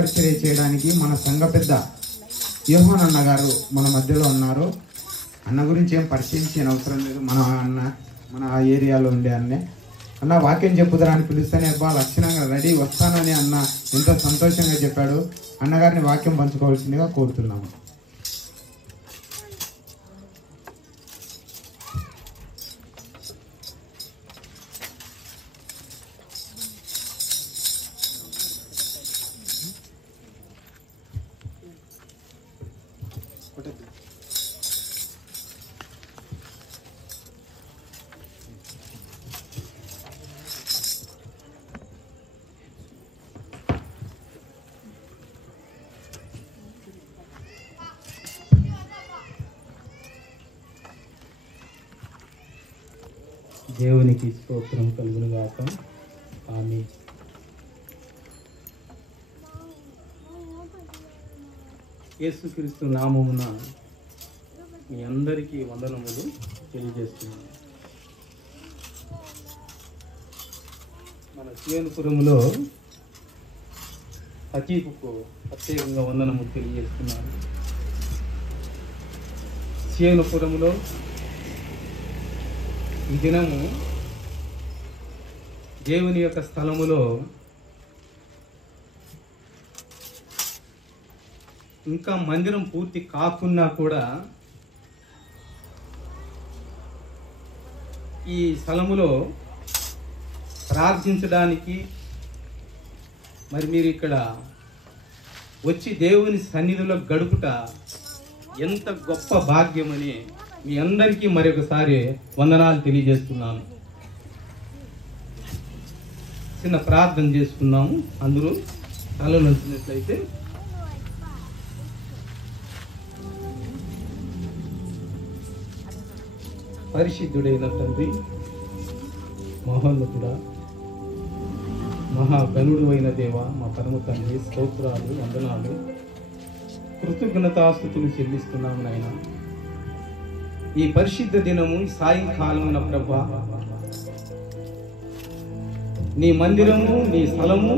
పరిచర్య చేయడానికి మన సంఘ పెద్ద యోహాన్ అన్న గారు మన మధ్యలో ఉన్నారు. అన్న గురించి ఏం పరిచయం చేయని అవసరం లేదు. మన ఏరియాలో ఉండే అన్న వాక్యం చెప్పుదరా అని పిలుస్తేనే లక్షణంగా రెడీ వస్తానని అన్న ఎంతో సంతోషంగా చెప్పాడు. అన్నగారిని వాక్యం పంచుకోవాల్సిందిగా కోరుతున్నాము. దేవునికి స్తోత్రం కలుగును గాక. ఆమేన్. యేసుక్రీస్తు నామమున మీ అందరికీ వందనములు తెలియజేస్తున్నాను. మన సియోనుపురములో సచీపుకు ప్రత్యేకంగా వందనము తెలియజేస్తున్నాను. సియోనుపురములో ఈ దినము దేవుని యొక్క స్థలములో ఇంకా మందిరం పూర్తి కాకున్నా కూడా ఈ స్థలములో ప్రార్థించడానికి మరి మీరు ఇక్కడ వచ్చి దేవుని సన్నిధిలో గడుపుట ఎంత గొప్ప భాగ్యమని మీ అందరికీ మరొకసారి వందనాలు తెలియజేస్తున్నాను. చిన్న ప్రార్థన చేసుకున్నాము. అందరూ తలలో నచ్చినట్లయితే. పరిశుద్ధుడైన తండ్రి, మహోన్నతుడా, మహాగణుడు అయిన దేవ, మా పరమ తండ్రి, స్తోత్రాలు, వందనాలు, కృతజ్ఞతాస్తుతులు చెల్లిస్తున్నాము నాయన. ఈ పరిశుద్ధ దినము సాయంకాలమున ప్రభా, నీ మందిరము, నీ స్థలము,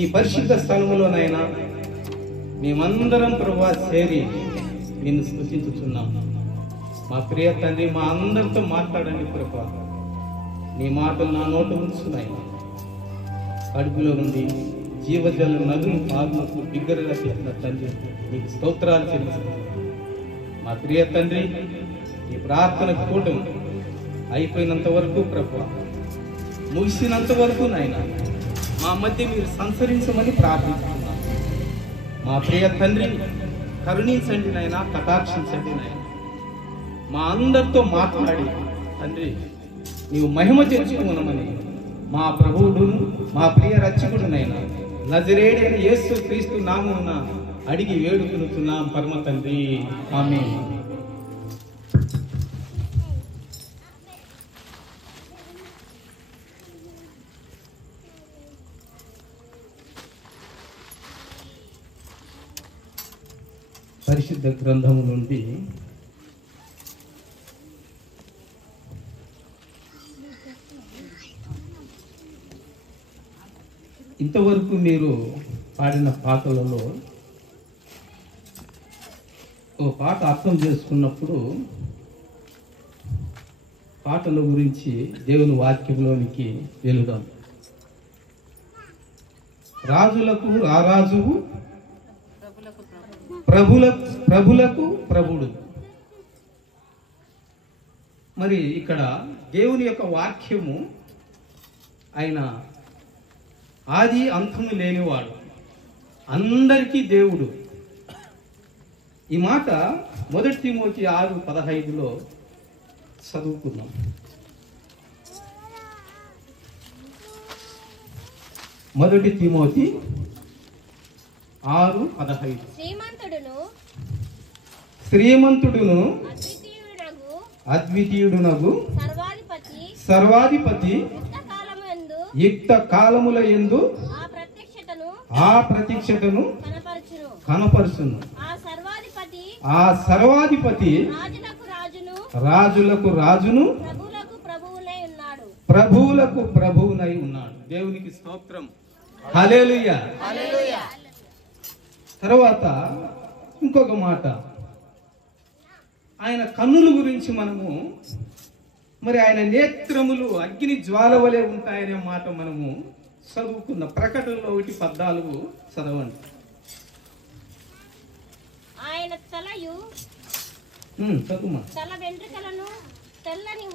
ఈ పరిశుద్ధ స్థలములోనైనా మేమందరం ప్రభా చేరి నిన్ను స్తుతించుచున్నాం. మా ప్రియ తండ్రి, మా అందరితో మాట్లాడండి ప్రభా. నీ మాటలు నా నోట ఉంచున్నాయి. కడుపులో నుండి జీవజల నదులు పాదులకు బిగ్గరగా చేసిన తండ్రి, నీకు స్తోత్రాలు చెల్లిస్తున్నాం. మా ప్రియ తండ్రి, ఈ ప్రార్థన కూటమి అయిపోయినంత వరకు ప్రభు, ముగిసినంత వరకు నాయన మా మధ్య మీరు సంచరించమని ప్రార్థిస్తున్నాం. మా ప్రియ తండ్రి, కరుణించండి నాయన, కటాక్షించండి నాయన. మా అందరితో మాట్లాడి తండ్రి, నీవు మహిమ తెచ్చుకోనమని మా ప్రభువుడును మా ప్రియ రక్షకుడు నాయన నజరేయుడైన యేసు క్రీస్తు నామమున అడిగి వేడుకొనుచున్నాం పరమ తండ్రి. ఆమేన్. పరిశుద్ధ గ్రంథము నుండి ఇంతవరకు మీరు పాడిన పాటలలో ఓ పాట అర్థం చేసుకున్నప్పుడు పాటల గురించి దేవుని వాక్యంలోనికి వెళుదాం. రాజులకు రారాజువు, ప్రభులకు ప్రభుడు. మరి ఇక్కడ దేవుని యొక్క వాక్యము ఆయన ఆది అంతము లేనివాడు, అందరికీ దేవుడు. ఈ మాట 1 తిమోతి 6:15 చదువుకున్నాం. 1 తిమోతి 6:15 శ్రీమంతుడును అద్వితీయుడునగు సర్వాధిపతి యుక్త కాలముల యందు ఆ ప్రత్యక్షతను కనపరుచును. ఆ సర్వాధిపతి రాజులకు రాజును ప్రభువులకు ప్రభువునై ఉన్నాడు. దేవునికి స్తోత్రం. హల్లెలూయా. తర్వాత ఇంకొక మాట, ఆయన కన్నుల గురించి మనము మరి ఆయన నేత్రములు అగ్ని జ్వాల వలె ఉంటాయనే మాట మనము చదువుకున్న ప్రకటనలో 1:14 చదవండి. ఆయన తలయు చదువుమా. తల వెంట్రుకలను తెల్లని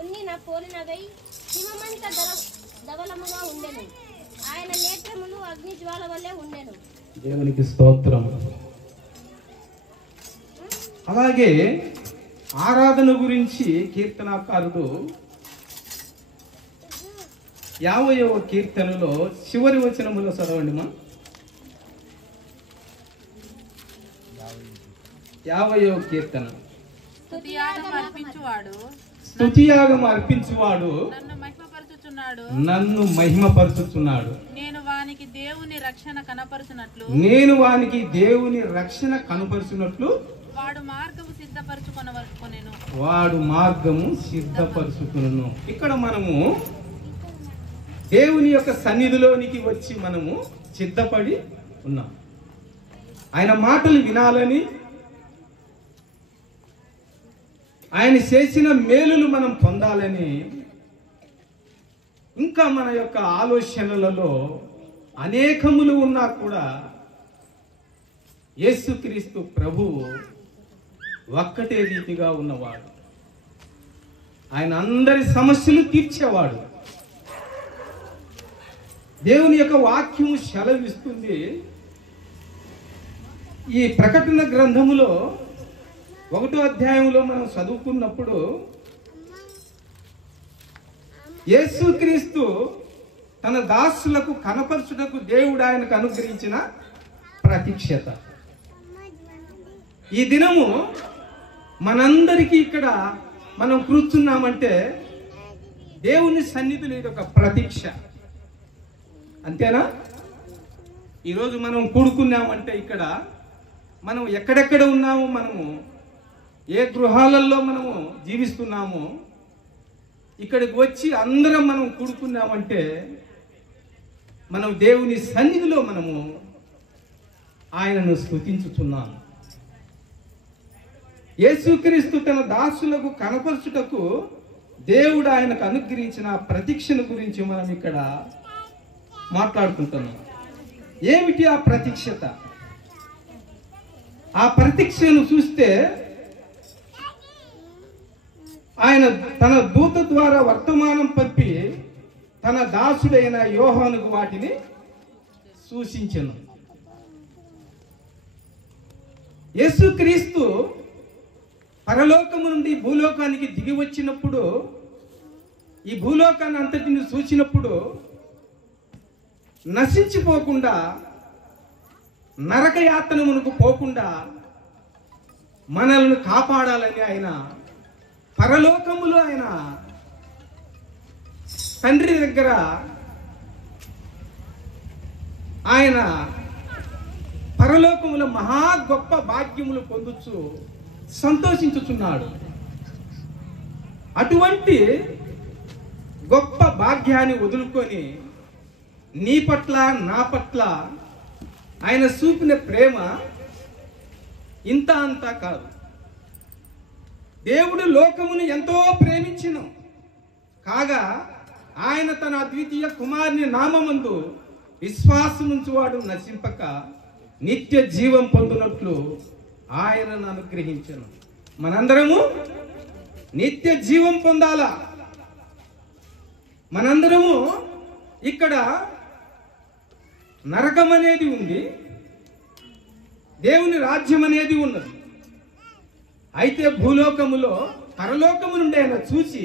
ఉన్నిన పోలినవై హిమమంత ధవలముగా ఉండెను. ఆయన నేత్రములు అగ్ని జ్వాల వలె ఉండెను. దేవునికి స్తోత్రం. అలాగే ఆరాధన గురించి కీర్తనాకారుడు 50వ కీర్తనలో చివరి వచనములో చదవండి మా. 50వ కీర్తన. స్తుతియాగం అర్పించువాడు నన్ను మహిమపరచుచున్నాడు. నేను వానికి దేవుని రక్షణ కనపరుచున్నట్లు వాడు మార్గము సిద్ధపరచుకొనెను. ఇక్కడ మనము దేవుని యొక్క సన్నిధిలోనికి వచ్చి మనము సిద్ధపడి ఉన్నాం. ఆయన మాటలు వినాలని, ఆయన చేసిన మేలులు మనం పొందాలని, ఇంకా మన యొక్క ఆలోచనలలో అనేకములు ఉన్నా కూడా యేసుక్రీస్తు ప్రభువు ఒక్కటే రీతిగా ఉన్నవాడు. ఆయన అందరి సమస్యలు తీర్చేవాడు. దేవుని యొక్క వాక్యము సెలవిస్తుంది. ఈ ప్రకటన గ్రంథములో 1వ అధ్యాయంలో మనం చదువుకున్నప్పుడు యేసుక్రీస్తు తన దాసులకు కనపరచుటకు దేవుడు ఆయనకు అనుగ్రహించిన ప్రత్యక్షత. ఈ దినము మనందరికీ ఇక్కడ మనం కూర్చున్నామంటే దేవుని సన్నిధిలో ఇది ఒక ప్రతీక్ష, అంతేనా? ఈరోజు మనం కూడుకున్నామంటే ఇక్కడ మనం ఎక్కడెక్కడ ఉన్నాము, మనము ఏ గృహాలలో మనము జీవిస్తున్నాము, ఇక్కడికి వచ్చి అందరం మనం కూడుకున్నామంటే మనం దేవుని సన్నిధిలో మనము ఆయనను స్తుతించుచున్నాము. యేసుక్రీస్తు తన దాసులకు కనపరచుటకు దేవుడు ఆయనకు అనుగ్రహించిన ప్రతీక్షను గురించి మనం ఇక్కడ మాట్లాడుకుంటున్నాం. ఏమిటి ఆ ప్రతీక్షత? ఆ ప్రతీక్షను చూస్తే ఆయన తన దూత ద్వారా వర్తమానం పంపి తన దాసుడైన యోహానుకు వాటిని సూచించెను. యేసుక్రీస్తు పరలోకము నుండి భూలోకానికి దిగి వచ్చినప్పుడు, ఈ భూలోకాన్ని అంతటిని చూసినప్పుడు నశించిపోకుండా, నరకయాతనమునకు పోకుండా మనల్ని కాపాడాలని ఆయన పరలోకములో ఆయన తండ్రి దగ్గర ఆయన పరలోకములో మహా గొప్ప భాగ్యములు పొందుచు సంతోషించుచున్నాడు. అటువంటి గొప్ప భాగ్యాన్ని వదులుకొని నీ పట్ల నా పట్ల ఆయన చూపిన ప్రేమ ఇంత అంతా కాదు. దేవుడు లోకమును ఎంతో ప్రేమించెను కాగా ఆయన తన అద్వితీయ కుమారుని నామమందు విశ్వాసముంచువాడు నశింపక నిత్య జీవం పొందునట్లు ఆయనను అనుగ్రహించెను. మనందరము నిత్య జీవం పొందాలా. మనందరము ఇక్కడ నరకం అనేది ఉంది, దేవుని రాజ్యం అనేది ఉన్నది. అయితే భూలోకములో పరలోకము నుండి ఆయన చూసి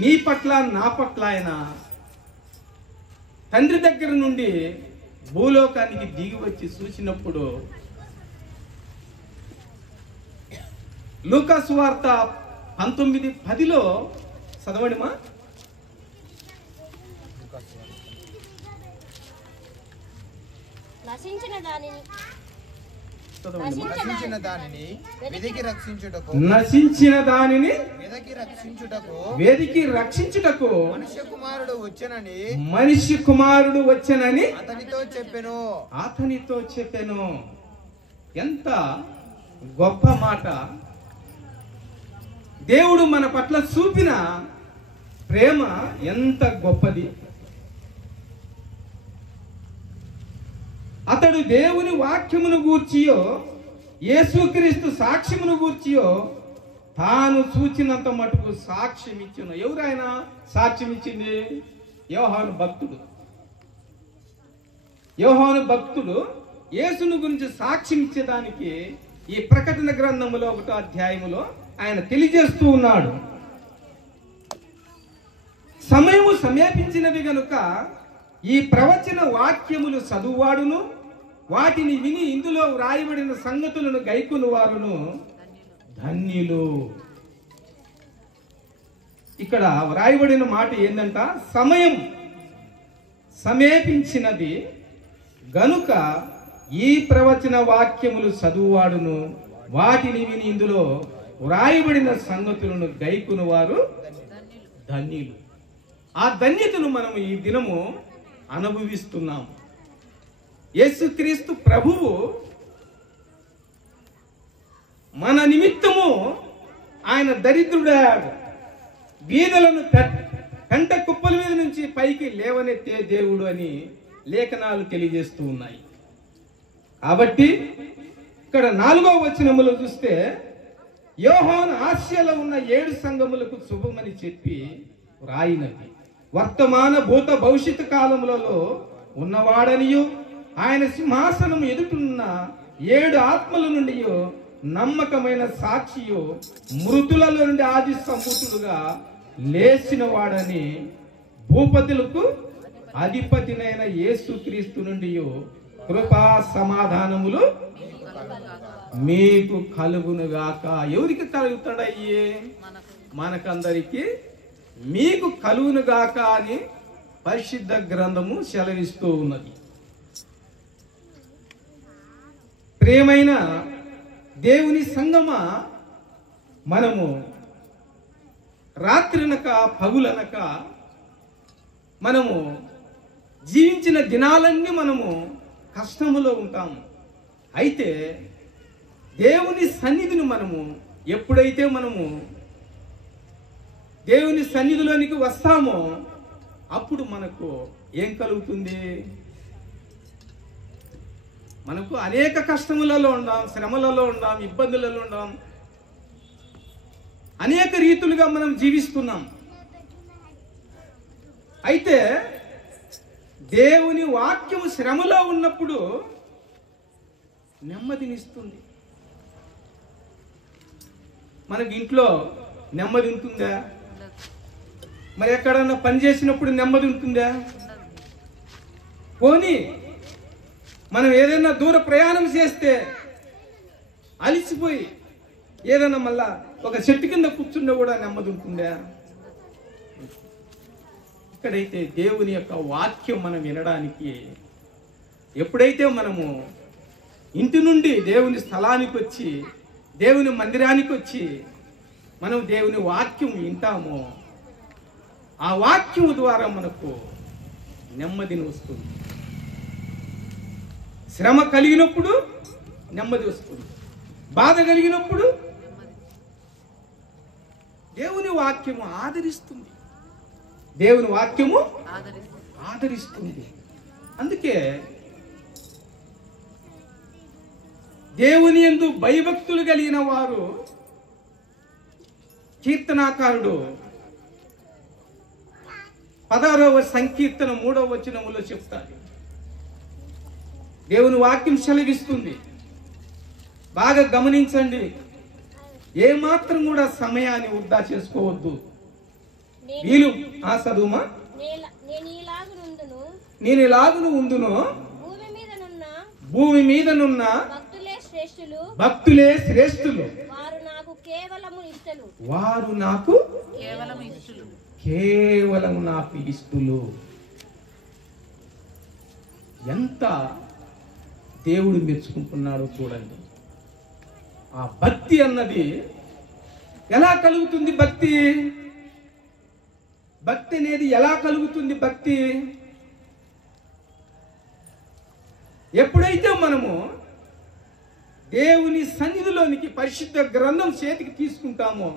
నీ పట్ల నా పట్ల ఆయన తండ్రి దగ్గర నుండి భూలోకానికి దిగి వచ్చి చూసినప్పుడు లూకా సువార్త 19:10 చదవడిమా. నశించిన దానిని వెదికి రక్షించుటకు వెదికి రక్షించుటకు మనిషి కుమారుడు వచ్చెనని అతనితో చెప్పెను. ఎంత గొప్ప మాట! దేవుడు మన పట్ల చూపిన ప్రేమ ఎంత గొప్పది! అతడు దేవుని వాక్యమును గూర్చియో యేసుక్రీస్తు సాక్ష్యమును గూర్చియో తాను చూచినంత మటుకు సాక్ష్యం ఇచ్చును. ఎవరైనా సాక్ష్యం ఇచ్చింది? యోహాను భక్తుడు. యోహాను భక్తుడు యేసుని గురించి సాక్ష్యం ఇచ్చేదానికి ఈ ప్రకటన గ్రంథములో 1వ అధ్యాయములో ఆయన తెలియజేస్తూ ఉన్నాడు. సమయము సమీపించినది గనుక ఈ ప్రవచన వాక్యములు చదువువాడును వాటిని విని ఇందులో వ్రాయబడిన సంగతులను గైకొను వారును ధన్యులు. ఇక్కడ వ్రాయబడిన మాట ఏందంట? సమయం సమీపించినది గనుక ఈ ప్రవచన వాక్యములు చదువువాడును వాటిని విని ఇందులో వ్రాయబడిన సంగతులను గైకొను వారు ధన్యులు. ఆ ధన్యతను మనం ఈ దినము అనుభవిస్తున్నాం. యేసుక్రీస్తు ప్రభువు మన నిమిత్తము ఆయన దరిద్రుడాడు. బీదలను పెంట కుప్పల మీద నుంచి పైకి లేవనెత్తే దేవుడు అని లేఖనాలు తెలియజేస్తూ ఉన్నాయి. కాబట్టి ఇక్కడ 4వ వచనములో చూస్తే యోహాను ఆసియాలో ఉన్న 7 సంఘములకు శుభమని చెప్పి రాయినది. వర్తమాన భూత భవిష్యత్తు కాలములలో ఉన్నవాడనియు ఆయన సింహాసనం ఎదుటున్న 7 ఆత్మల నుండి నమ్మకమైన సాక్షియు మృతులలో నుండి ఆది సంపుతుడుగా లేచిన వాడని భూపతులకు అధిపతినైన యేసుక్రీస్తు నుండి కృపా సమాధానములు మీకు కలుగునుగాక. ఎవరికి కలుగుతాడయ్యే? మనకందరికి మీకు కలుగునుగాక అని పరిశుద్ధ గ్రంథము సెలవిస్తూ ఉన్నది. ప్రియమైన దేవుని సంగమా, మనము రాత్రినక పగులనక మనము జీవించిన దినాలన్నీ మనము కష్టములో ఉంటాము. అయితే దేవుని సన్నిధిని మనము ఎప్పుడైతే మనము దేవుని సన్నిధిలోనికి వస్తామో అప్పుడు మనకు ఏం కలుగుతుంది? మనకు అనేక కష్టములలో ఉండాం, శ్రమలలో ఉండాం, ఇబ్బందులలో ఉండాం, అనేక రీతులుగా మనం జీవిస్తున్నాం. అయితే దేవుని వాక్యము శ్రమలో ఉన్నప్పుడు నెమ్మదినిస్తుంది. మనకి ఇంట్లో నెమ్మది ఉంటుందా? మరి ఎక్కడన్నా పని చేసినప్పుడు నెమ్మది ఉంటుందా? పోనీ మనం ఏదైనా దూర ప్రయాణం చేస్తే అలిసిపోయి ఏదైనా మళ్ళా ఒక చెట్టు కింద కూర్చుంటే కూడా నెమ్మది ఉంటుందా? ఇక్కడైతే దేవుని యొక్క వాక్యం మనం వినడానికి ఎప్పుడైతే మనము ఇంటి నుండి దేవుని స్థలానికి వచ్చి దేవుని మందిరానికి వచ్చి మనం దేవుని వాక్యం వింటామో ఆ వాక్యం ద్వారా మనకు నెమ్మదిని వస్తుంది. శ్రమ కలిగినప్పుడు నెమ్మది వస్తుంది, బాధ కలిగినప్పుడు దేవుని వాక్యము ఆదరిస్తుంది. దేవుని వాక్యము ఆదరిస్తుంది. అందుకే దేవుని యందు భయభక్తులు కలిగిన వారు కీర్తనాకారుడు 16వ సంకీర్తన 3వ వచనములో చెప్తాడు. దేవుని వాక్యం సెలవిస్తుంది. బాగా గమనించండి, ఏమాత్రం కూడా సమయాన్ని వృధా చేసుకోవద్దు. వీలు చదువుమా. నేను ఇలాగును ఉందును, భూమి మీదనున్న భక్తులే శ్రేష్ఠులు, వారు నాకు కేవలం నాకు ఇష్టలు. ఎంత దేవుడు మెచ్చుకుంటున్నాడో చూడండి. ఆ భక్తి అన్నది ఎలా కలుగుతుంది? భక్తి అనేది ఎలా కలుగుతుంది? భక్తి ఎప్పుడైతే మనము దేవుని సన్నిధిలోనికి పరిశుద్ధ గ్రంథం చేతికి తీసుకుంటామో,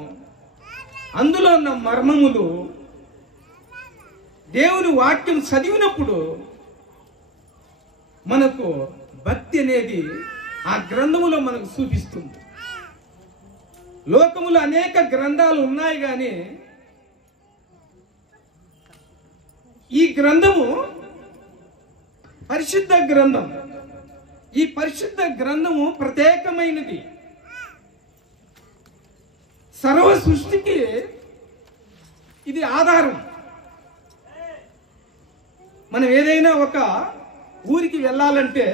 అందులో ఉన్న మర్మములు దేవుని వాక్యం చదివినప్పుడు మనకు భక్తి అనేది ఆ గ్రంథములో మనకు చూపిస్తుంది. లోకములో అనేక గ్రంథాలు ఉన్నాయి, కానీ ఈ గ్రంథము పరిశుద్ధ గ్రంథం. ఈ పరిశుద్ధ గ్రంథము ప్రత్యేకమైనది. సర్వ సృష్టికి ఇది ఆధారం. మనం ఏదైనా ఒక ఊరికి వెళ్ళాలంటే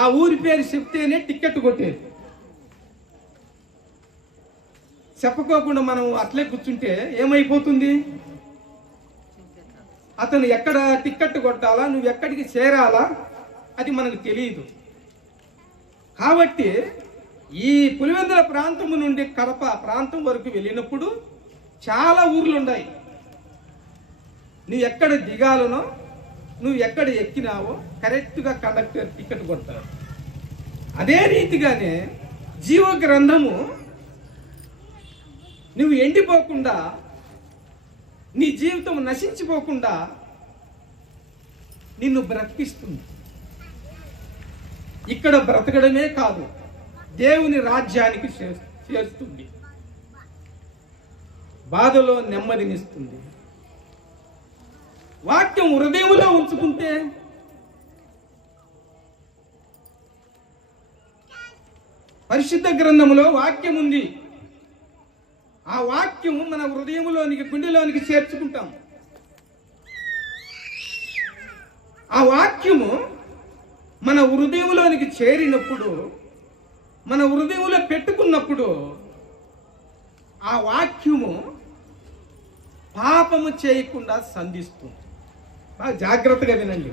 ఆ ఊరి పేరు చెప్తేనే టికెట్ కొట్టేది. చెప్పకోకుండా మనం అట్లే కూర్చుంటే ఏమైపోతుంది? అతను ఎక్కడ టికెట్ కొట్టాలా, నువ్వు ఎక్కడికి చేరాలా, అది మనకు తెలియదు. కాబట్టి ఈ పులివెందుల ప్రాంతం నుండి కడప ప్రాంతం వరకు వెళ్ళినప్పుడు చాలా ఊర్లు ఉన్నాయి. నువ్వు ఎక్కడ దిగాలనో, నువ్వు ఎక్కడ ఎక్కినావో కరెక్ట్గా కండక్టర్ టికెట్ కొడతాడు. అదే రీతిగానే జీవ గ్రంథము నువ్వు ఎండిపోకుండా, నీ జీవితం నశించిపోకుండా నిన్ను బ్రతికిస్తుంది. ఇక్కడ బ్రతకడమే కాదు, దేవుని రాజ్యానికి చేరుస్తుంది. బాధలో నెమ్మదినిస్తుంది. వాక్యం హృదయంలో ఉంచుకుంటే పరిశుద్ధ గ్రంథములో వాక్యం ఉంది. ఆ వాక్యము మన హృదయంలోనికి, గుండెలోనికి చేర్చుకుంటాం. ఆ వాక్యము మన హృదయంలోనికి చేరినప్పుడు, మన హృదయంలో పెట్టుకున్నప్పుడు ఆ వాక్యము పాపము చేయకుండా సంధిస్తుంది. బాగా జాగ్రత్తగా వినండి.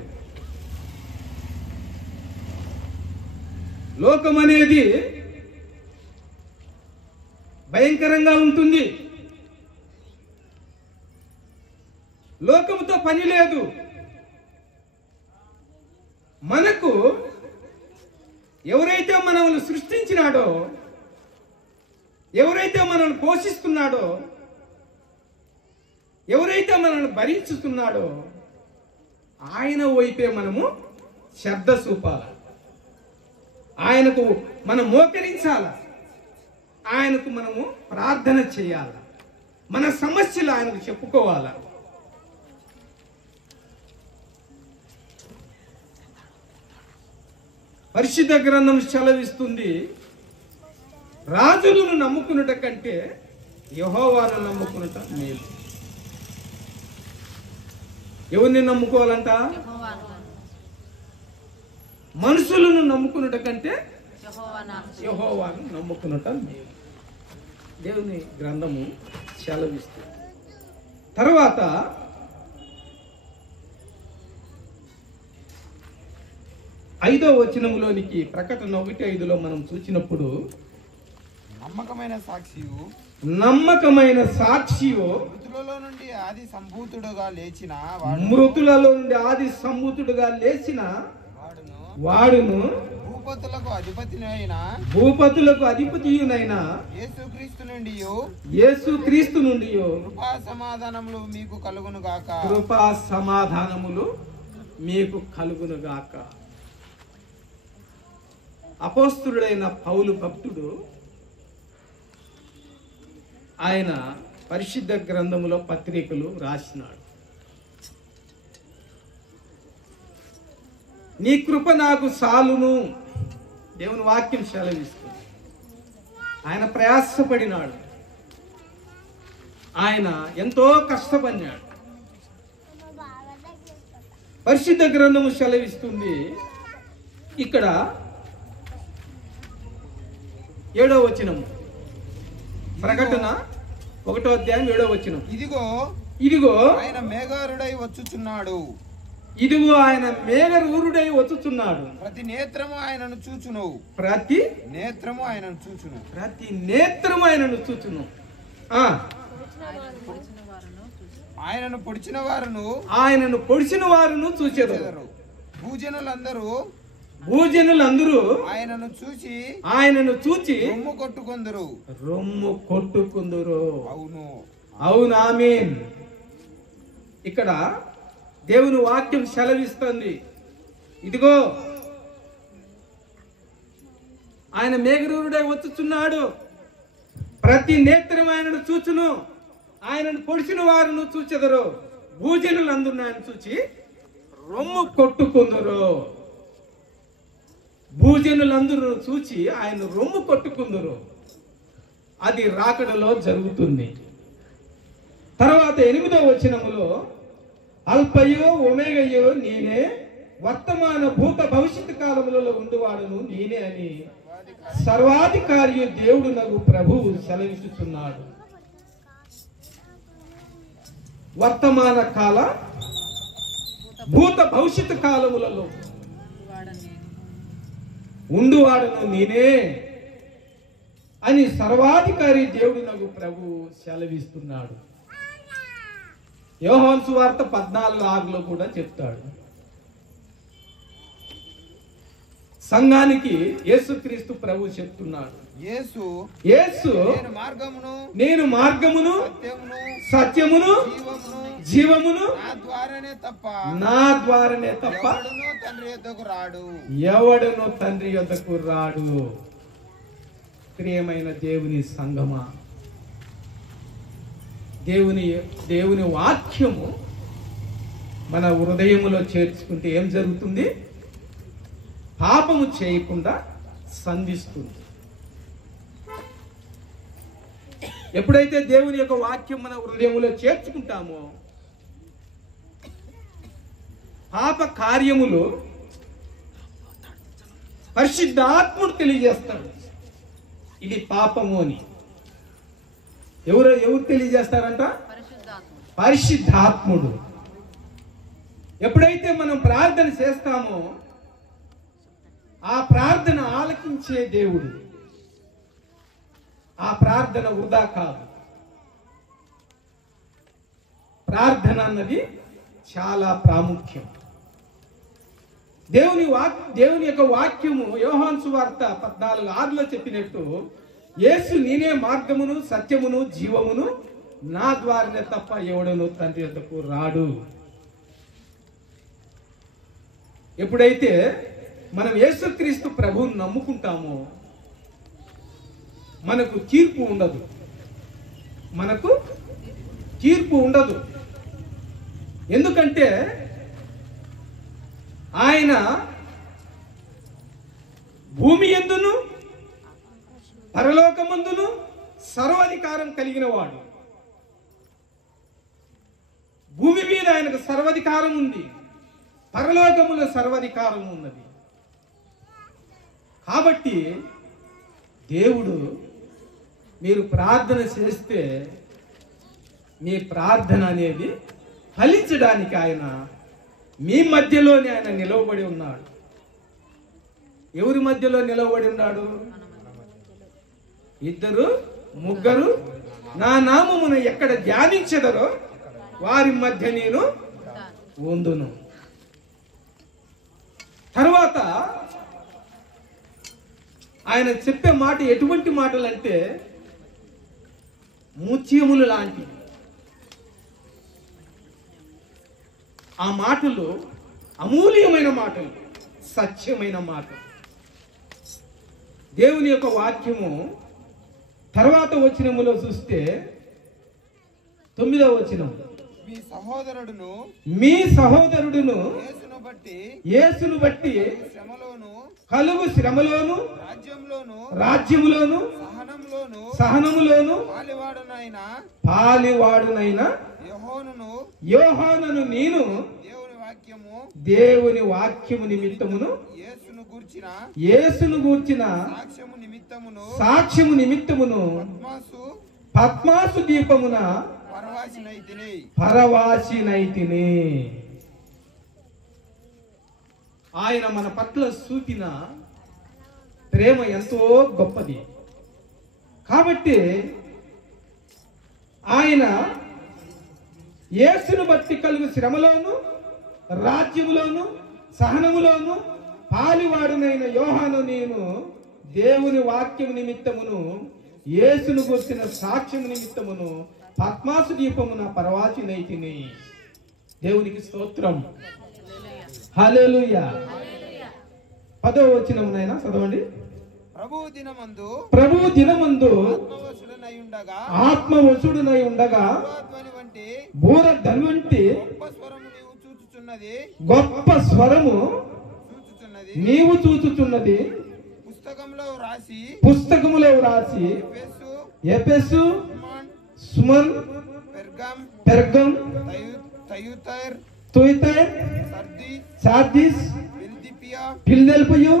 లోకం అనేది భయంకరంగా ఉంటుంది. లోకముతో పని లేదు. మనకు ఎవరైతే మనల్ని సృష్టించినాడో, ఎవరైతే మనల్ని పోషిస్తున్నాడో, ఎవరైతే మనల్ని భరించుతున్నాడో ఆయన వైపే మనము శ్రద్ధ చూపాల. ఆయనకు మనం మోకరించాల. ఆయనకు మనము ప్రార్థన చేయాల. మన సమస్యలు ఆయనకు చెప్పుకోవాలా. పరిశుద్ధ గ్రంథం సెలవిస్తుంది, రాజులను నమ్ముకున్నట కంటే యెహోవాను నమ్ముకున్నట మేలు. ఎవరిని నమ్ముకోవాలంట? మనుషులను నమ్ముకున్నట కంటే యెహోవాను నమ్ముకున్నట మేలు. దేవుని గ్రంథము సెలవిస్తుంది. తర్వాత 5వ వచనంలోనికి ప్రకటన 1:5లో మనం చూసినప్పుడు, నమ్మకమైన సాక్షియు మృతులలో నుండి ఆది సంభూతుడుగా లేచిన వాడును భూపతులకు అధిపతియునైన యేసుక్రీస్తు నుండి కృపా సమాధానములు మీకు కలుగును గాక. కృపా సమాధానములు మీకు కలుగును గాక. అపోస్తుడైన పౌలు భక్తుడు ఆయన పరిశుద్ధ గ్రంథములో పత్రికలు రాసినాడు. నీ కృప నాకు చాలును, దేవుని వాక్యం సెలవిస్తుంది. ఆయన ప్రయాసపడినాడు. ఆయన ఎంతో కష్టపడినాడు. పరిశుద్ధ గ్రంథము సెలవిస్తుంది. ఇక్కడ 7వ వచనం, ప్రకటన 1వ అధ్యాయం 7వ వచనం. ఇదిగో ఇదిగో ఆయన మేఘారుడై వచ్చుచున్నాడు. ఇదిగో ఆయన మేఘరూరుడై వచ్చుచున్నాడు. ప్రతి నేత్రము ఆయనను చూచును. ప్రతి నేత్రము ఆయనను చూచును. ప్రతి నేత్రము ఆయనను చూచును. ఆయనను పొడిచిన వారును ఆయనను పొడిచిన వారును చూచెదరు. భూజనులందరూ ఆయనను చూచి రొమ్ము కొట్టుకుందురు. అవును, ఆమేన్. ఇక్కడ దేవుని వాక్యం సెలవిస్తుంది. ఇదిగో ఆయన మేఘరూరుడై వచ్చుచున్నాడు. ప్రతి నేత్రం ఆయనను చూచును. ఆయనను పొడిచిన వారును చూచెదరు. భూజనులందరూ ఆయన చూచి రొమ్ము కొట్టుకుందరు. భూజనులందరూ చూచి ఆయన రొమ్ము కొట్టుకుందరు. అది రాకడలో జరుగుతుంది. తర్వాత 8వ వచనములో అల్పయో ఒమేగయో నేనే, వర్తమాన భూత భవిష్యత్తు కాలములలో ఉండువాడును నేనే అని సర్వాధికారి దేవుడు నగు ప్రభువు సెలవిస్తున్నాడు. వర్తమాన కాల భూత భవిష్యత్తు కాలములలో ఉండువాడును నేనే అని సర్వాధికారి దేవుడు నగు ప్రభువు సెలవిస్తున్నాడు. యోహాను సువార్త 14:6లో కూడా చెప్తాడు. సంఘానికి యేసుక్రీస్తు ప్రభు చెప్తున్నాడు. యేసు నేను మార్గమును సత్యమును జీవమును నా ద్వారానే తప్ప ఎవడును తండ్రి యొద్దకు రాడు. ప్రియమైన దేవుని సంఘమా, దేవుని వాక్యము మన హృదయములో చేర్చుకుంటే ఏం జరుగుతుంది? పాపము చేయకుండా సంధిస్తుంది. ఎప్పుడైతే దేవుని యొక్క వాక్యం మన హృదయములో చేర్చుకుంటామో పాప కార్యములు పరిశుద్ధాత్ముడు తెలియజేస్తాడు. ఇది పాపము అని. ఎవరు తెలియజేస్తారంట? పరిశుద్ధాత్ముడు. ఎప్పుడైతే మనం ప్రార్థన చేస్తామో ఆ ప్రార్థన ఆలకించే దేవుడు. ఆ ప్రార్థన వృధా కాదు. ప్రార్థన అన్నది చాలా ప్రాముఖ్యం. దేవుని యొక్క వాక్యము యోహాను సువార్త 14:6లో చెప్పినట్టు యేసు నేనే మార్గమును సత్యమును జీవమును, నా ద్వారానే తప్ప ఎవడను తండ్రి యొద్దకు రాడు. ఎప్పుడైతే మనం యేసుక్రీస్తు ప్రభువుని నమ్ముకుంటామో మనకు తీర్పు ఉండదు. ఎందుకంటే ఆయన భూమి యందును పరలోకమందును సర్వాధికారం కలిగిన వాడు. భూమి మీద ఆయనకు సర్వాధికారం ఉంది, పరలోకములో సర్వాధికారం ఉన్నది. కాబట్టి దేవుడు మీరు ప్రార్థన చేస్తే మీ ప్రార్థన అనేది ఫలించడానికి ఆయన మీ మధ్యలోనే ఆయన నిలవబడి ఉన్నాడు. ఎవరి మధ్యలో నిలవబడి ఉన్నాడు? 2, 3 నా నామమును ఎక్కడ ధ్యానించెదరో వారి మధ్య నేను ఉందును. తర్వాత ఆయన చెప్పే మాట ఎటువంటి మాటలు అంటే ముత్యములు లాంటివి. ఆ మాటలు అమూల్యమైన మాటలు, సత్యమైన మాటలు. దేవుని యొక్క వాక్యము తర్వాత వచనములో చూస్తే 9వ వచనం, మీ సహోదరుడును యేసును బట్టి కలుగు శ్రమలోను రాజ్యములోను సహనములోను పాలివాడునైన యోహానును నేను దేవుని వాక్యము నిమిత్తమును యేసును గూర్చిన సాక్ష్యము నిమిత్తమును పద్మాసు దీపమున పరవాసినైతిని. ఆయన మన పట్ల చూపిన ప్రేమ ఎంతో గొప్పది. కాబట్టి ఆయన యేసును బట్టి కలుగు శ్రమలోను రాజ్యములోను సహనములోను పాలివాడునైన యోహాను నేను దేవుని వాక్యము నిమిత్తమును యేసును గుర్చిన సాక్ష్యము నిమిత్తమును పద్మాసు దీపమున పరవాచినైతిని. దేవునికి స్తోత్రం. హల్లెలూయా. 10వ వచనమునైనా చదవండి. ప్రభువు దినమందు ఆత్మవశుడునై ఉండగా బూరధ్వని వంటి గొప్ప స్వరము నీవు చూచుచున్నది పుస్తకములో రాసి ఎఫెసు స్మర్న పెర్గం తుయతైర్ సార్దీస్ ఫిలదెల్ఫియు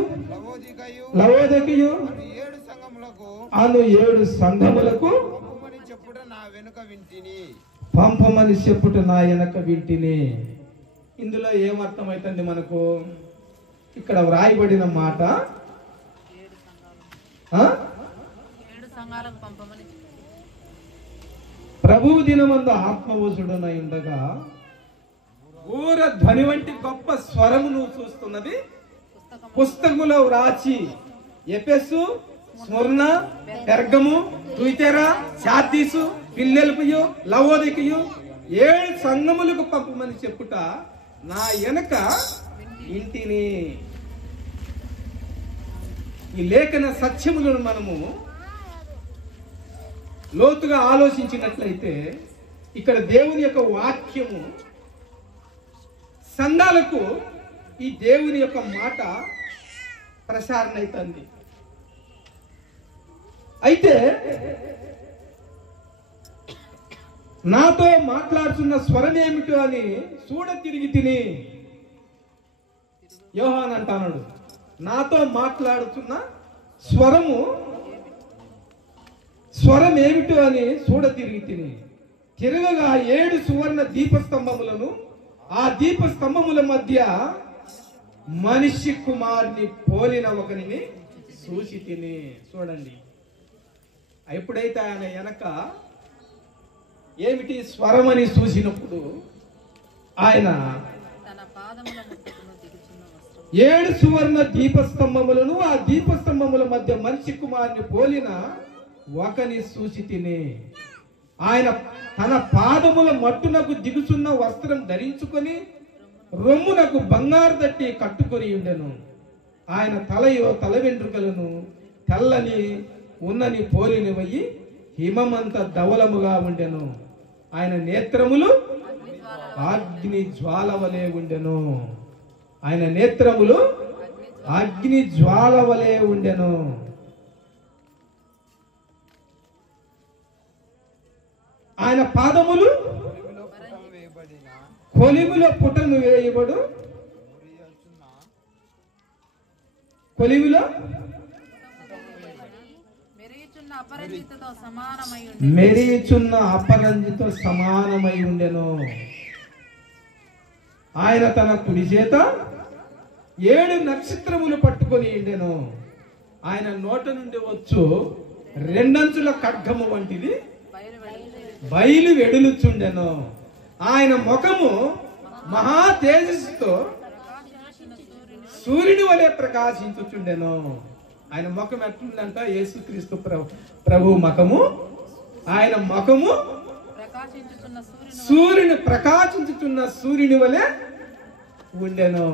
లవోదికయు అను 7 సంఘములకు పంపమని చెప్పుట నా వెనక వింటిని. ఇందులో ఏమర్థమైతుంది మనకు? ఇక్కడ వ్రాయబడిన మాట ప్రభువు దినమందు ఆత్మవశుడనై ఉండగా ఊర ధ్వని వంటి గొప్ప స్వరమును చూస్తున్నది పుస్తకములో వ్రాచి ఎఫెసు స్మర్న పెర్గము తుయతైర సార్దీసు ఫిలదెల్ఫియు లవోదికయు 7 సంఘములకు పంపమని చెప్పుట నా వెనక ఇంటిని. ఈ లేఖన సత్యములను మనము లోతుగా ఆలోచించినట్లయితే ఇక్కడ దేవుని యొక్క వాక్యము సంఘాలకు ఈ దేవుని యొక్క మాట ప్రసారణ అవుతుంది. అయితే నాతో మాట్లాడుతున్న స్వరం ఏమిటో అని చూడ తిరిగి తిని యోహాన్ అంటాడు. నాతో మాట్లాడుతున్న స్వరం ఏమిటో అని చూడ తిరిగి తిని తిరగగా 7 సువర్ణ దీపస్తంభములను ఆ దీపస్తంభముల మధ్య మనిషి కుమారుని పోలిన ఒకరిని చూసి తిని. చూడండి, ఎప్పుడైతే ఆయన వెనక ఏమిటి స్వరం అని చూసినప్పుడు ఆయన 7 సువర్ణ దీపస్తంభములను ఆ దీపస్తంభముల మధ్య మనిషి కుమారుని పోలిన ఒకని చూసి తిని. ఆయన తన పాదముల మట్టునకు దిగుచున్న వస్త్రం ధరించుకొని రొమ్మునకు బంగారు దట్టి కట్టుకొని ఉండెను. ఆయన తల వెంట్రుకలను తెల్లని ఉన్నని పోలినవయి హిమమంత ధవలముగా ఉండెను. ఆయన నేత్రములు అగ్ని జ్వాల వలె ఉండెను. ఆయన నేత్రములు అగ్ని జ్వాల వలె ఉండెను. ఆయన పాదములు కొలిమిలో పుటము వేయబడు కొలిమిలో మెరియుచున్న అపరంజితో సమానమై ఉండెను. ఆయన తన కుడి చేత 7 నక్షత్రములు పట్టుకొని ఉండెను. ఆయన నోట నుండి వచ్చు 2 అంచుల ఖడ్గము వంటిది బయలు వెడులుచుండెను. ఆయన ముఖము మహా తేజస్సుతో సూర్యుని వలె ప్రకాశించుచుండెను. ఆయన ముఖం ఎట్లుందంట? యేసుక్రీస్తు ప్రభు ముఖము, ఆయన ముఖము సూర్యుని ప్రకాశించుచున్న సూర్యుని వలె ఉండెను.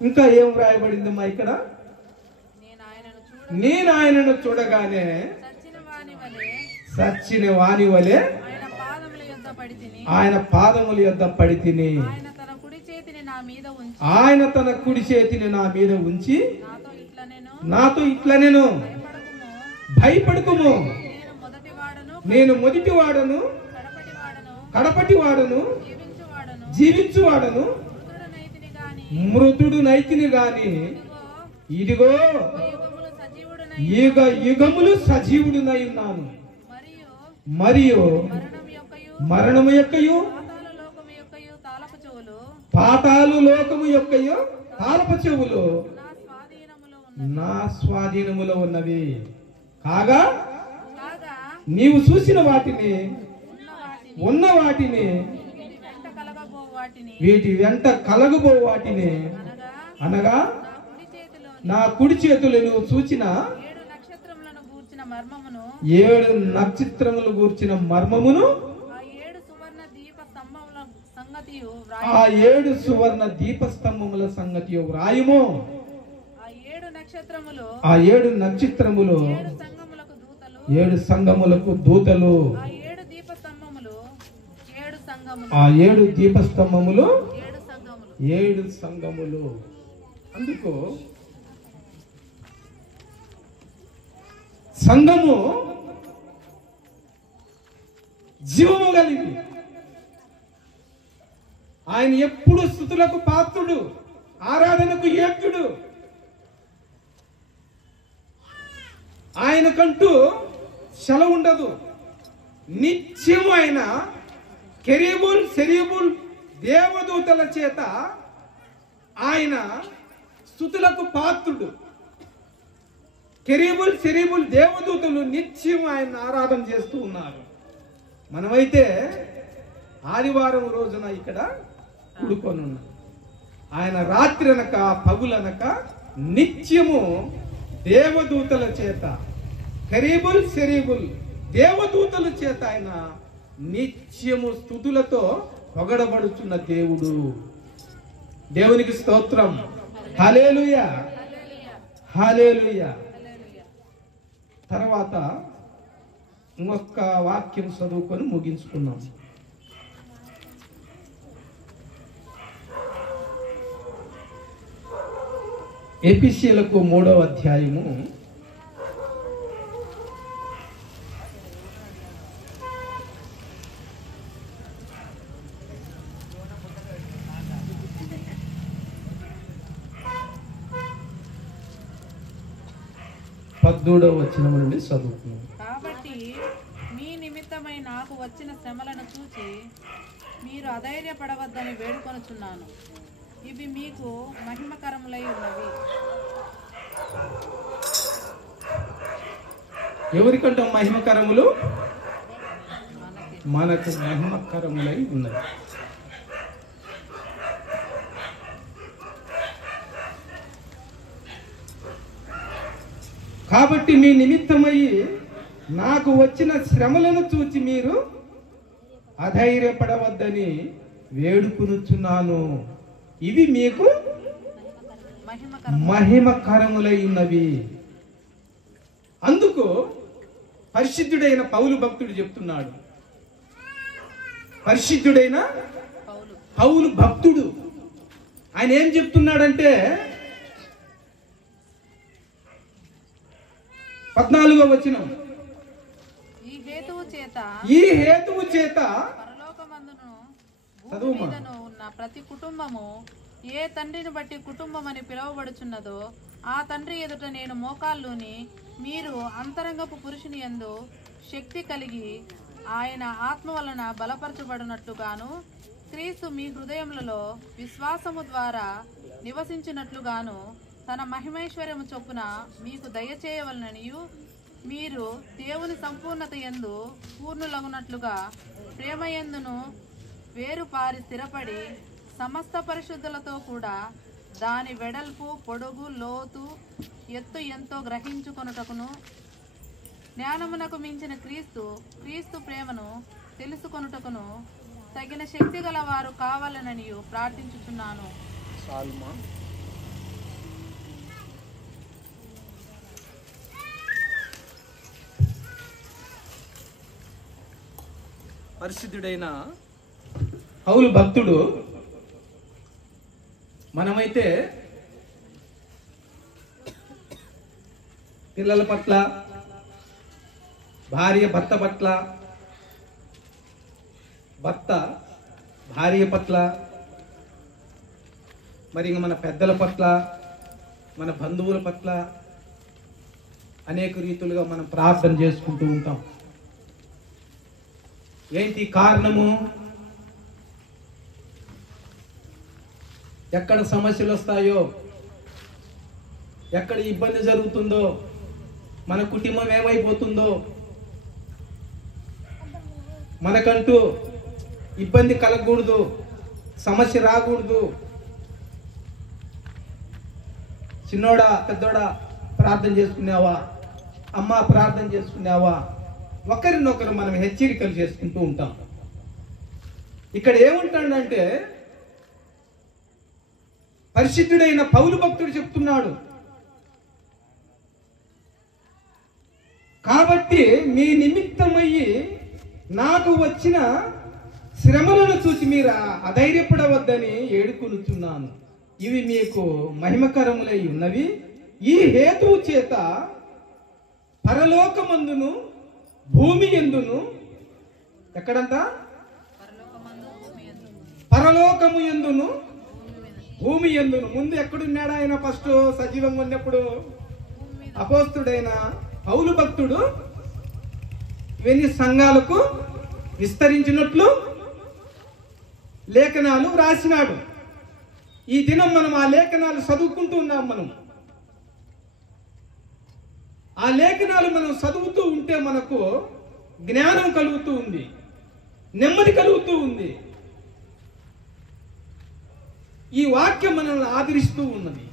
ఇంకా ఏం రాయబడిందమ్మా ఇక్కడ? నేను ఆయనను చూడగానే సచ్చిన వాని వలె ఆయన పాదముల యొద్ద పడి తిని. ఆయన తన కుడి చేతిని నా మీద ఉంచి నాతో ఇట్లా నేను భయపడుకుము, నేను మొదటివాడను కడపటి వాడను జీవించువాడను మృతుడు నైతిని గాని ఇదిగో యుగ యుగములు సజీవుడునై ఉన్నాను. మరియు మరణము యొక్కయు పాతాళు లోకము యొక్కయో తాళపు చెవులు నా స్వాధీనములో ఉన్న నా స్వాధీనములో ఉన్నవి కాగా కాగా నీవు చూసిన వాటిని ఉన్న వాటిని ఉన్న వాటిని వీటి వెంట కలగబో వాటిని వీటి వెంట కలగబో వాటిని అనగా అనగా నా కుడి చేతిలో నా కుడి చేతులు నువ్వు చూచిన 7 నక్షత్రములను గూర్చిన మర్మమును 7 నక్షత్రములు గూర్చిన మర్మమును ఆ 7 సువర్ణ దీప స్తంభముల సంగతియు ఆ 7 సువర్ణ దీపస్తంభముల సంగతి వ్రాయుము. ఆ 7 నక్షత్రములు ఆ 7 నక్షత్రములు 7 సంఘములకు దూతలు 7 సంఘములకు దూతలు. ఆ 7 దీప స్తంభములు 7 సంఘములు ఆ 7 దీపస్తంభములు 7 సంఘములు 7 సంఘములు. అందుకు సంఘము జీవము కలిగి ఆయన ఎప్పుడు స్తుతులకు పాత్రుడు, ఆరాధనకు యోగ్యుడు. ఆయనకంటూ సెలవు ఉండదు. నిత్యము ఆయన కెరీబుల్ సెరీబుల్ దేవదూతల చేత ఆయన స్తుతులకు పాత్రుడు. కెరీబుల్ సెరీబుల్ దేవదూతలు నిత్యం ఆయన ఆరాధన చేస్తూ ఉన్నారు. మనమైతే ఆదివారం రోజున ఇక్కడ కూడుకొని ఉన్నాం. ఆయన రాత్రి అనక పగులనక నిత్యము దేవదూతల చేత కెరీబుల్ సెరీబుల్ దేవదూతల చేత ఆయన నిత్యము స్తుతులతో పొగడబడుచున్న దేవుడు. దేవునికి స్తోత్రం. హల్లెలూయా హల్లెలూయా. తర్వాత ఇంకొక వాక్యం చదువుకొని ముగించుకున్నాం. ఎఫెసీయులకు 3వ అధ్యాయము 17వ వచనం నుండి చదువుతున్నాం. కాబట్టి మీ నిమిత్తమై నాకు వచ్చిన శ్రమలను చూచి మీరు అధైర్యపడవద్దని వేడుకొనుచున్నాను. ఇవి మీకు మహిమకరములై ఉన్నవి. ఎవరికంటే మహిమకరములు? మనకు మహిమకరములై ఉన్నవి. కాబట్టి మీ నిమిత్తమై నాకు వచ్చిన శ్రమలను చూచి మీరు అధైర్యపడవద్దని వేడుకొనుచున్నాను. ఇవి మీకు మహిమకరములై ఉన్నవి. అందుకు పరిశుద్ధుడైన పౌలు భక్తుడు చెప్తున్నాడు. పరిశుద్ధుడైన పౌలు భక్తుడు ఆయన ఏం చెప్తున్నాడంటే 14వ వచనం, ఈ హేతువు చేత పరలోకమందును భూమి మీదను ఉన్న ప్రతి కుటుంబము ఏ తండ్రిని బట్టి కుటుంబం అని పిలువబడుచున్నదో ఆ తండ్రి ఎదుట నేను మోకాళ్ళుని మీరు అంతరంగపు పురుషుని యందు శక్తి కలిగి ఆయన ఆత్మ వలన బలపరచబడినట్లుగాను క్రీస్తు మీ హృదయములలో విశ్వాసము ద్వారా నివసించినట్లుగాను తన మహిమైశ్వర్యము చొప్పున మీకు దయచేయవలననియు మీరు దేవుని సంపూర్ణత యందు పూర్ణులగునట్లుగా ప్రేమ యందును వేరు పారి స్థిరపడి సమస్త పరిశుద్ధులతో కూడా దాని వెడల్పు పొడుగు లోతు ఎత్తు ఎంతో గ్రహించుకొనుటకును జ్ఞానమునకు మించిన క్రీస్తు ప్రేమను తెలుసుకొనుటకును తగిన శక్తి గల వారు కావాలనని ప్రార్థించుచున్నాను. పరిశుద్ధుడైన పౌలు భక్తుడు మనమైతే పిల్లల పట్ల భర్త పట్ల భర్త భార్య పట్ల మరి ఇంక మన పెద్దల పట్ల మన బంధువుల పట్ల అనేక రీతులుగా మనం ప్రార్థన చేసుకుంటూ ఉంటాం. ఏంటి కారణము? ఎక్కడ సమస్యలు వస్తాయో, ఎక్కడ ఇబ్బంది జరుగుతుందో, మన కుటుంబం ఏమైపోతుందో, మనకంటూ ఇబ్బంది కలగకూడదు, సమస్య రాకూడదు. చిన్నోడా పెద్దోడా ప్రార్థన చేసుకున్నావా, అమ్మ ప్రార్థన చేసుకున్నావా, ఒకరినొకరు మనం హెచ్చరికలు చేసుకుంటూ ఉంటాం. ఇక్కడ ఏముంటాడంటే పరిశుద్ధుడైన పౌలు భక్తుడు చెప్తున్నాడు, కాబట్టి మీ నిమిత్తమయ్యి నాకు వచ్చిన శ్రమలను చూసి మీరు అధైర్యపడవద్దని ఏడుకొనుచున్నాను. ఇవి మీకు మహిమకరములై ఉన్నవి. ఈ హేతువు చేత పరలోకమందును భూమి యందును, ఎక్కడంట? పరలోకము యందును భూమి యందును. ముందు ఎక్కడున్నాడు ఆయన? ఫస్ట్ సజీవంగా ఉన్నప్పుడు అపోస్తుడైన పౌలు భక్తుడు ఇవన్నీ సంఘాలకు విస్తరించినట్లు లేఖనాలు రాసినాడు. ఈ దినం మనం ఆ లేఖనాలు చదువుకుంటూ ఉన్నాం. మనం ఆ లేఖనాలు మనం చదువుతూ ఉంటే మనకు జ్ఞానం కలుగుతూ ఉంది, నెమ్మది కలుగుతూ ఉంది. ఈ వాక్యం మనల్ని ఆదరిస్తూ ఉన్నది.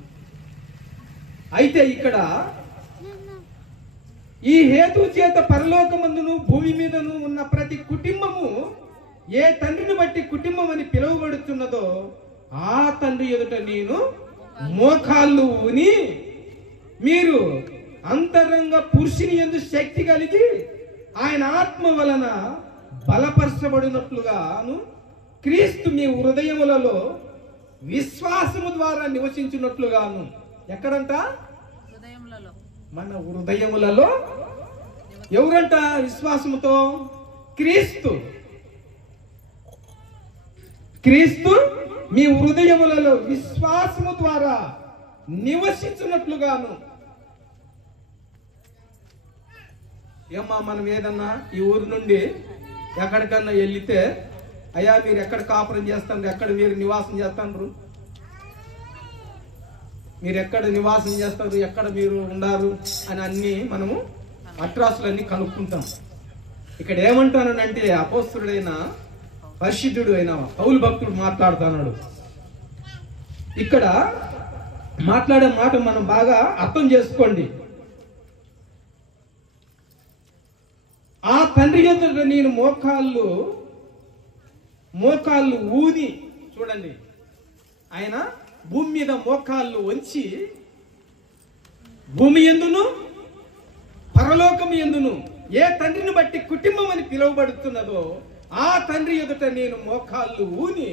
అయితే ఇక్కడ ఈ హేతు చేత పరలోకమందును భూమి మీదను ఉన్న ప్రతి కుటుంబము ఏ తండ్రిని బట్టి కుటుంబం అని పిలువబడుతున్నదో ఆ తండ్రి ఎదుట నేను మోకాళ్ళు ఊని మీరు అంతరంగ పురుషుని యందు శక్తి కలిగి ఆయన ఆత్మ వలన బలపరచబడినట్లుగాను క్రీస్తు మీ హృదయములలో విశ్వాసము ద్వారా నివసించినట్లుగాను. ఎక్కడంట? మన హృదయములలో. ఎవరంట విశ్వాసముతో? క్రీస్తు. క్రీస్తు మీ హృదయములలో విశ్వాసము ద్వారా నివసించినట్లుగాను. ఏమ్మా, మనం ఏదన్నా ఈ ఊరు నుండి ఎక్కడికన్నా వెళ్తే, అయ్యా మీరు ఎక్కడ కాపురం చేస్తారు, ఎక్కడ మీరు నివాసం చేస్తారు, మీరు ఎక్కడ నివాసం చేస్తారు, ఎక్కడ మీరు ఉన్నారు అని అన్ని మనము అడ్రస్లన్నీ కనుక్కుంటాం. ఇక్కడ ఏమంటానంటే అపోస్తుడైన పరిశుద్ధుడు అయిన పౌలు భక్తుడు మాట్లాడుతున్నాడు. ఇక్కడ మాట్లాడే మాట మనం బాగా అర్థం చేసుకోండి. ఆ తండ్రి ఎదుట నేను మోకాళ్ళు ఊది, చూడండి, ఆయన భూమి మీద మోకాళ్ళు వంచి భూమి యందును పరలోకము యందును ఏ తండ్రిని బట్టి కుటుంబం అని పిలువబడుతున్నదో ఆ తండ్రి ఎదుట నేను మోకాళ్ళు ఊని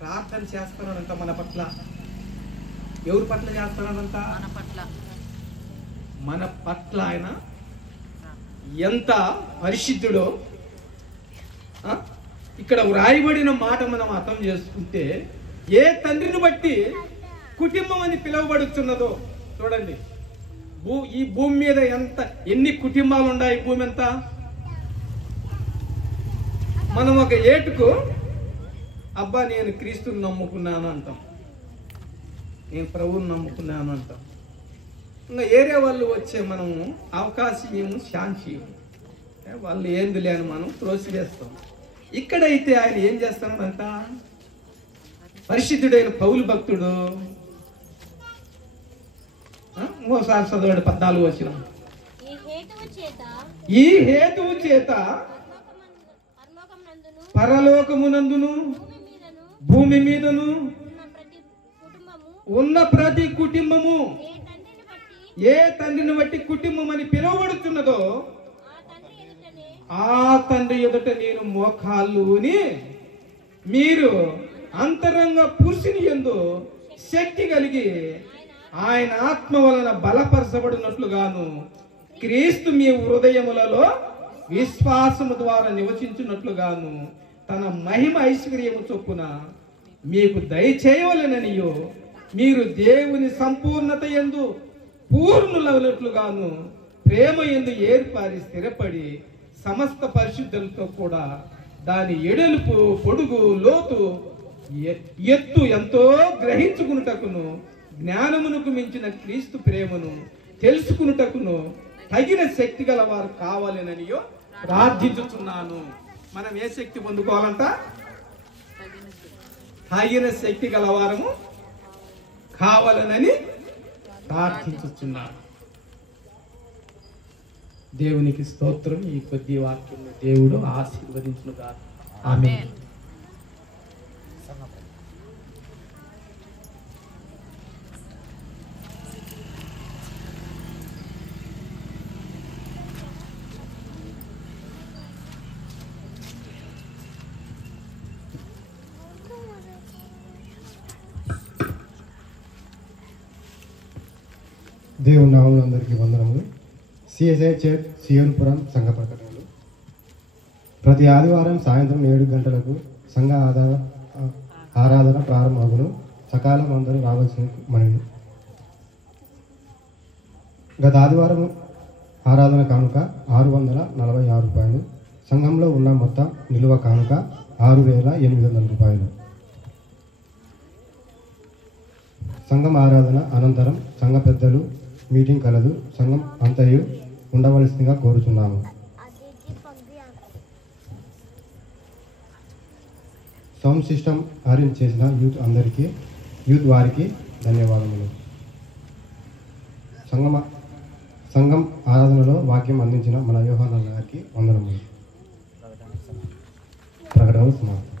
ప్రార్థన చేస్తున్నాడంట మన పట్ల. ఎవరి పట్ల చేస్తున్నాడంట? మన పట్ల. ఆయన ఎంత పరిశుద్ధుడో ఇక్కడ వ్రాయబడిన మాట మనం అర్థం చేసుకుంటే, ఏ తండ్రిని బట్టి కుటుంబం అని పిలువబడుతున్నదో చూడండి. ఈ భూమి మీద ఎన్ని కుటుంబాలు ఉన్నాయి? భూమి ఎంత? మనం ఒక ఏటుకు అబ్బా నేను క్రీస్తుని నమ్ముకున్నాను అంటాం, నేను ప్రభువుని నమ్ముకున్నాను అంటాం. ఇంకా ఏరియా వాళ్ళు వచ్చే మనము అవకాశం ఏమో శాంతి వాళ్ళు ఏంది లేని మనం త్రోసివేస్తాం. ఇక్కడైతే ఆయన ఏం చేస్తాడంట? పరిశుద్ధుడైన పౌలు భక్తుడు మోసారి చదవాడు 14 వచనం. ఈ హేతువు చేత పరలోకమునందును భూమి మీదను ఉన్న ప్రతి కుటుంబము ఏ తండ్రిని బట్టి కుటుంబం అని పిలువబడుతున్నదో ఆ తండ్రి ఎదుట నేను మోకాళ్ళుని మీరు అంతరంగ పురుషుని యందు శక్తి కలిగి ఆయన ఆత్మ వలన బలపరచబడినట్లుగాను క్రీస్తు మీ హృదయములలో విశ్వాసము ద్వారా నివసించినట్లుగాను తన మహిమ ఐశ్వర్యము చొప్పున మీకు దయచేయవలెననియో మీరు దేవుని సంపూర్ణత యందు పూర్ణులవునట్లుగాను ప్రేమ యందు ఏర్పారి స్థిరపడి సమస్త పరిశుద్ధులతో కూడా దాని ఎడలుపు పొడుగు లోతు ఎత్తు ఎంతో గ్రహించుకున్నటకును జ్ఞానమునకు మించిన క్రీస్తు ప్రేమను తెలుసుకున్నటకును తగిన శక్తి గల వారు కావాలననియో ప్రార్థించుతున్నాను. మనం ఏ శక్తి పొందుకోవాలంట? తగిన శక్తి గలవారము కావాలనని ప్రార్థించుతున్నాను. దేవునికి స్తోత్రం. ఈ కొద్ది వాక్యం దేవుడు ఆశీర్వదించునుగా. ఆమేన్. దేవుని నామమున అందరికీ వందనములు. సిఎస్ఐ చర్చ్ సియోన్పురం సంఘ ప్రకటనలు. ప్రతి ఆదివారం సాయంత్రం 7 గంటలకు సంఘ ఆరాధన ప్రారంభమగును. సకాలం అందరూ రావాల్సిన మనవి. గత ఆదివారం ఆరాధన కానుక 646 రూపాయలు. సంఘంలో ఉన్న మొత్తం నిలువ కానుక 6800 రూపాయలు. సంఘం ఆరాధన అనంతరం సంఘ పెద్దలు మీటింగ్ కలదు. సంఘం అంతయు ఉండవలసిందిగా కోరుచున్నాము. సౌండ్ సిస్టమ్ అరేంజ్ చేసిన యూత్ వారికి ధన్యవాదములు. సంఘం ఆరాధనలో వాక్యం అందించిన మన యోహాన్ గారికి వందనములు. ప్రకటనలు సమాప్తం.